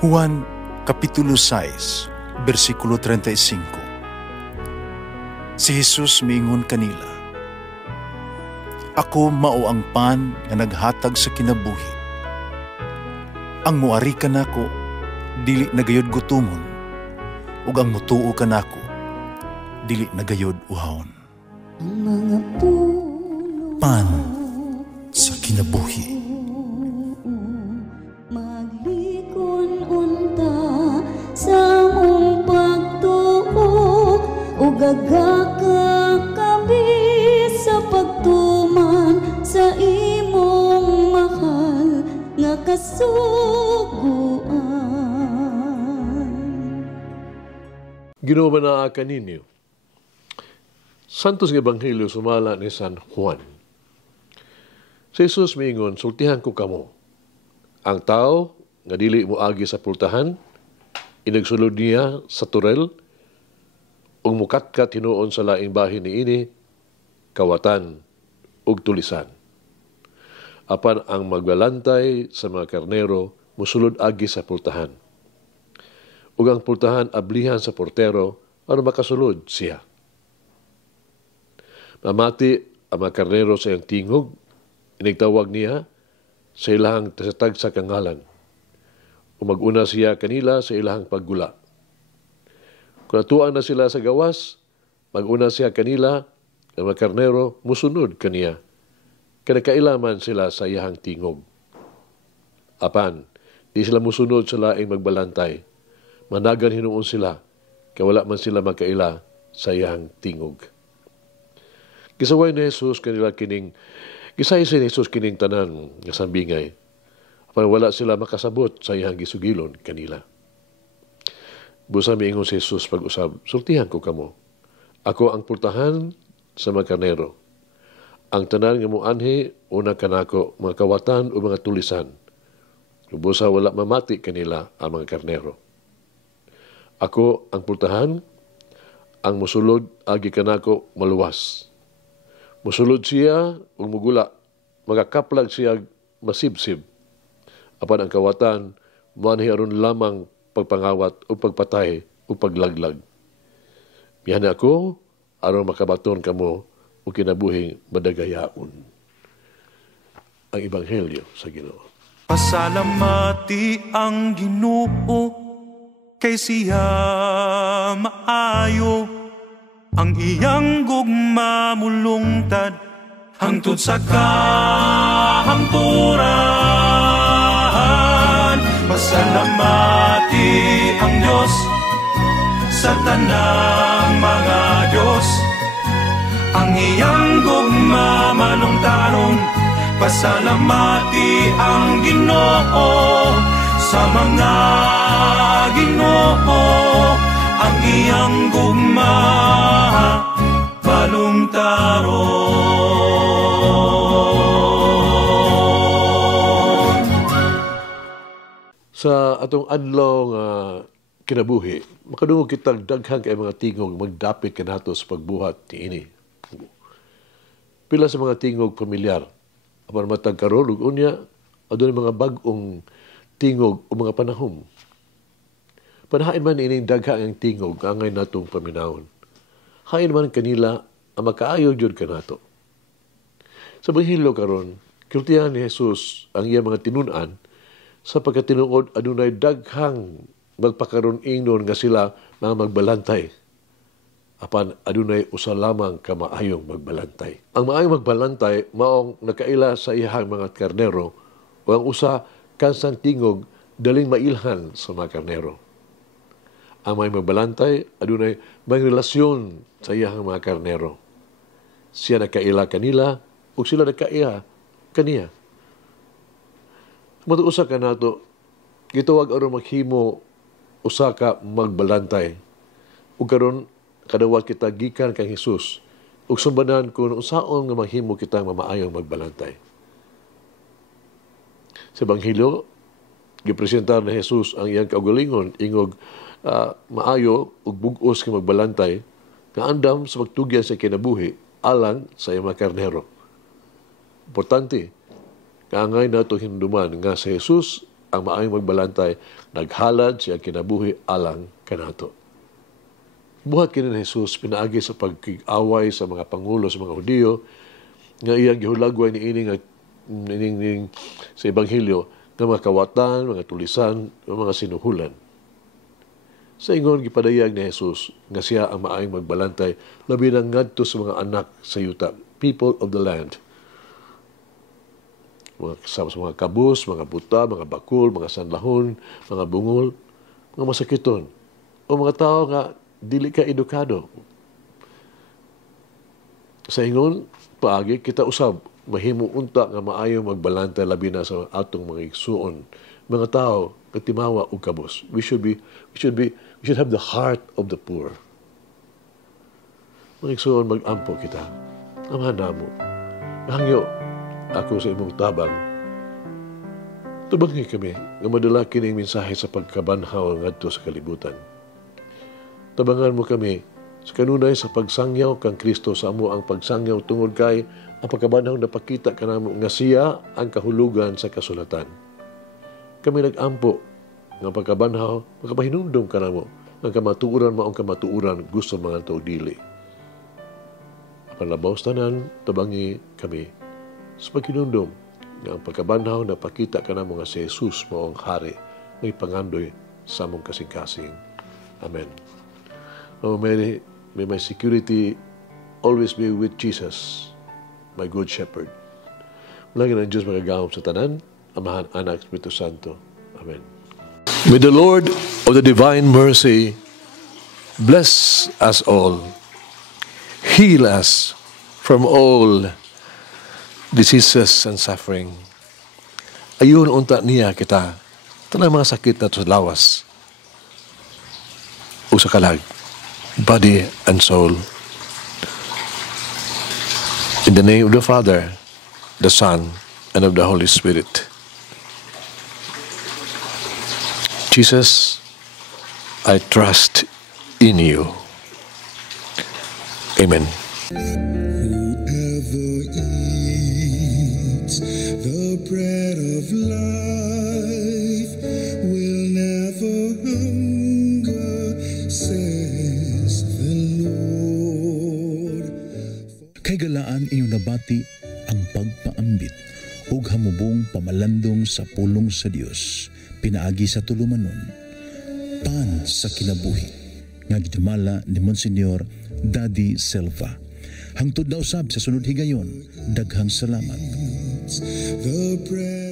Juan Kapitulo 6, versikulo 35. Si Jesus miingon kanila, "Ako mao ang pan nga naghatag sa kinabuhi. Ang muari kanako dili nagayod gutomon, ug ang mutuo kanako dili nagayod uhawon." Ang mga puno Pan sa kinabuhi. maglikon unta sa mong pagtuo ug gagaka kami sa pagtuman sa imong mahal nga kasuguan. Ginoo manaa kaninyo. Santos nga Ebanghelyo sumala ni San Juan. Si Jesus miingon, sultihan ko kamo. Ang tao nga dili moagi sa pultahan, inagsulod niya sa turel, ug mukatkat hinuon sa laing bahin niini, kawatan ug tulisan. Apan ang magbalantay sa mga karnero musulod agi sa pultahan. Ug ang pultahan ablihan sa portero aron makasulod siya. Mamati ang mga karnero sa iyang tingog, inigtawag niya sa ilahang tasatag sa kangalan. Umag-una siya kanila sa ilahang paggula. Kung natuan na sila sa gawas, mag-una siya kanila, ang mga karnero musunod kaniya. Kanakailaman sila sa iyahang tingog. Apan, di sila musunod sa laing magbalantay. Managan hinuon sila, kawala man sila magkaila sa iyahang tingog. Gisaway ni Jesus kanila kining, gisaysa ni Jesus kining tanan nga sambingay. Apan wala sila makasabot sa iyang gisugilon kanila. Busa miingon si Jesus pag-usab, sultihan ko kamo. Ako ang pultahan sa mga karnero. Ang tanan nga mo anhi, una kanako mga kawatan o mga tulisan. Busa wala mamati kanila ang mga karnero. Ako ang pultahan, ang musulod agi kanako maluwas. Musulod siya o mugula, magakaplag siya masibsib. Apan ang kawatan, manhi aron lamang pagpangawat o pagpatay o paglaglag. Mihan ako, aron makabaton kamo o kinabuhing madagayaon. Ang Ebanghelyo sa Ginoo. Pasalamati ang Ginoo, kay siya maayo. Ang iyang gugma mulungtad hangtod sa kahangturan. Pasalamati ang Diyos sa tanang mga Diyos. Ang iyang gugma malungtaron. Pasalamati ang Ginoo sa mga Ginoo. Ang iyang gugma balungtaron. Sa atong adlaw nga kinabuhi, makadungog kitang daghang kay mga tingog magdapit kanato sa pagbuhat niini. Pila sa mga tingog pamilyar, apan matag karon ug unya adunay mga bag-ong tingog o mga panahom. Panahain man ining daghang ang tingog angay natong paminawon. Hain man kanila ang makaayo jud kanato. Sa Ebanghelyo karon, kiltihan ni Jesus ang iya mga tinun-an sa pagkatinuod adunay daghang magpakaron ingnon nga sila mga magbalantay. Apan adunay usa lamang ka maayong magbalantay. Ang maayong magbalantay maong nakaila sa iyang mga karnero o ang usa kansang tingog daling mailhan sa mga karnero. Ang may magbalantay adunay may relasyon sa iyang mga karnero. Siya nakaila kanila o sila nakaila kaniya. Matuusa ka nato, gitawag aron maghimo usa ka magbalantay. Ug karon kadawat kita gikan kang Hesus ug sumbanan kung unsaon nga mahimo kitang mamaayong magbalantay. Sa Ebanghelyo, gipresentar ni Jesus ang iyang kaugalingon ingog maayo ug bug-os nga magbalantay nga andam sa pagtugyan sa kinabuhi alang sa iyang mga karnero. Importante, kaangay nato hinduman nga si Jesus ang maayong magbalantay, naghalad siya kinabuhi alang kanato. Buhat kini ni Jesus pinaagi sa pagkig-away sa mga pangulo sa mga Hudiyo nga iyang gihulagway ni ining sa ebanghelyo nga mga kawatan, mga tulisan, mga sinuhulan. Sa ingon gipadayag ni Jesus nga siya ang maayong magbalantay labi na ngadto sa mga anak sa yuta, people of the land. Mga kasama sa mga kabus, mga buta, mga bakul, mga sanlahon, mga bungol, mga masakiton, o mga tao nga dili ka edukado. Sa ingon, paagi kita usab, mahimo unta nga maayo magbalantay labi na sa atong mga igsuon. Mga tao, katimawa o kabus. We should have the heart of the poor. Mga igsuon, mag-ampo kita. Amahan namo. Hangyo, ako sa imong tabang, tubangi kami nga madala kining mensahe sa pagkabanhaw ngadto sa kalibutan. Tabangan mo kami sa kanunay sa pagsangyaw kang Kristo sa amo ang pagsangyaw tungod kay ang pagkabanhaw na pakita kanamo nga siya ang kahulugan sa kasulatan. Kami nag-ampo nga pagkabanhaw makapahinumdom kanamo ang kamatuuran maong kamatuuran gusto mga tao dili. Apan labaw tanan tabangi kami sa paghinumdom nga ang pagkabanhaw na pakita kanamo nga si Jesus maong hari nga ipangandoy sa among kasing-kasing. Amen. Oh, may my security always be with Jesus, my good shepherd. Lagi ng Diyos magagawam sa tanan, Amahan, Anak, Espiritu Santo. Amen. May the Lord of the divine mercy bless us all, heal us from all diseases and suffering. Ayun unta niya kita, tanang mga sakit na sa lawas o sa kalag, body and soul. In the name of the Father, the Son, and of the Holy Spirit. Jesus, I trust in you. Amen. Whoever eats the bread of life will never hunger, says the Lord. Kay galaan inyong nabati ang pagpaambit ug hamubong pamalandong sa pulong sa Dios pinaagi sa tulumanon pan sa kinabuhi nga gidumala ni Monsignor Daddy Silva. Hangtod na usab sa sunod higayon, daghang salamat. The bread